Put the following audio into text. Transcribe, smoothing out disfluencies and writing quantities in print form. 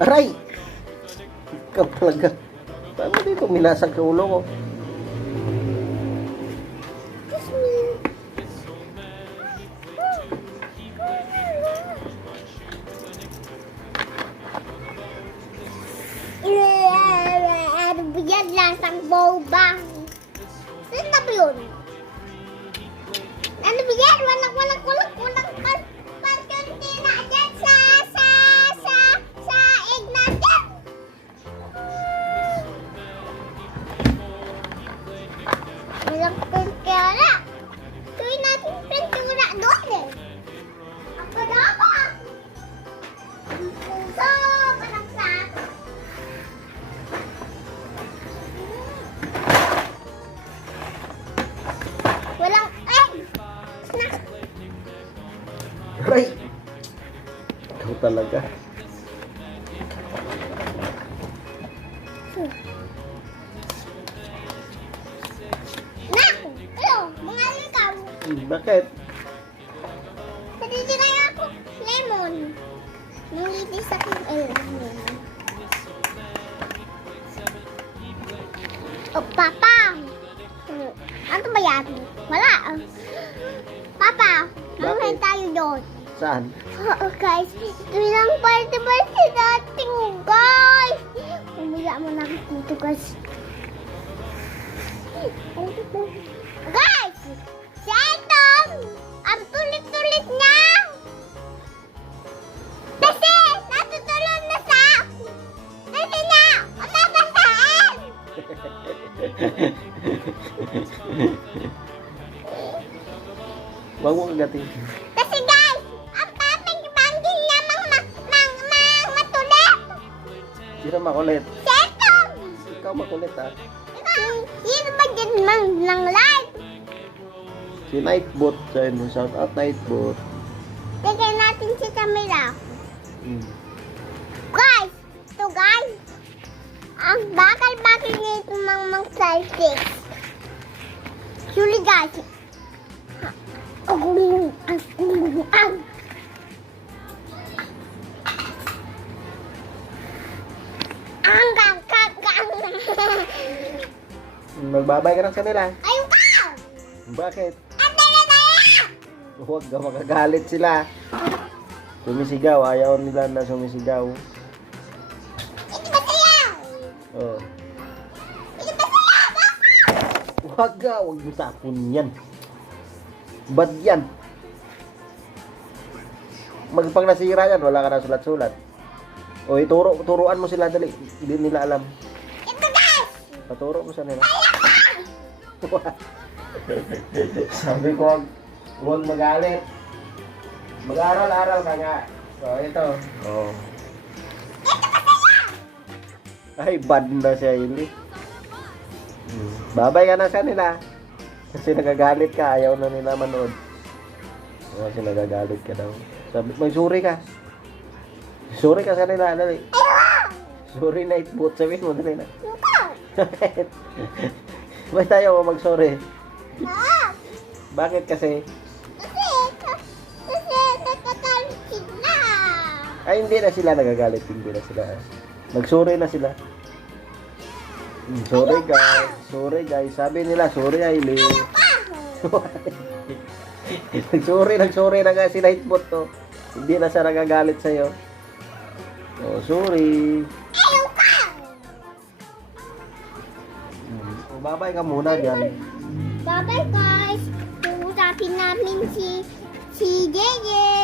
Aray! Ikaw talaga. Paano dito minasag sa ulo ko? Ano ba yan? Lasang boba. Saan na ba yun? Ano ba yan? Walang pantuntina dyan sa egg natin. Walang pintura. Tuwin natin pintura doon eh. Ang padapa. So, parang sa... Walang egg. Snack. Aray! Ikaw talaga. Snack. Hello, mga likaw. Bakit? Pwede kaya ako lemon. Nangitis sa aking lemon. Oh, Papa. Ano ba yan? Wala. Papa, mamay tayo doon. Saan? Oo, guys. Ito lang party natin, guys. Umaya mo na dito, guys. Guys! Si Aitong! Ang tulit-tulit niya! Kasi! Natutulog na sa... Kasi na! Matabasaan! Huwag mo kagatin. Kasi guys! Ang papag-banggil niya matulit! Sino makulit? Si Aitong! Ikaw makulit ha. Sino ba dyan ng light? Si Nightbot. Shout out Nightbot. Tignan natin si Camila. Hmm. Ito guys. Ang bakal-bakal niya itong mga plastic. Actually guys. Magbabay ka ng kanila. Ayun ka! Bakit? Ang dali-dali! Huwag ka makagalit sila. Sumisigaw. Ayaw nila na sumisigaw. Ito ba sa'yo? Oh. Ito ba sa'yo? Huwag ka. Huwag mo tapon yan. Bad yan. Pag nasira yan, wala ka na sulat-sulat. O, turuan mo sila dali. Hindi nila alam. Ito guys! Paturo mo sa nila. Sabi ko, huwag magalit. Mag-aral-aral ka nga. So, ito. Oh. Ay, bad na siya, hindi. Babay ka na sa nila. Kasi nagagalit ka, ayaw na nila manood. Kasi nagagalit ka daw. Sabi, may sorry ka. Sorry ka sa nila, dali. Sorry Nightbot, sabihin mo, dali na. Bakit? Ba't tayo mo mag-sorry? Bakit kasi? Kasi natatalit sila. Ay, hindi na sila nagagalit. Hindi na sila. Nag-sorry na sila. Sorry guys. Sorry guys. Sabi nila, sorry Aileen. Nag-sorry na nga si Nightbot to. Hindi na siya nagagalit sa'yo. Oh, sorry. Ayaw ka! Babay ka muna dyan. Bye-bye guys! Tuusapin namin si Jeje!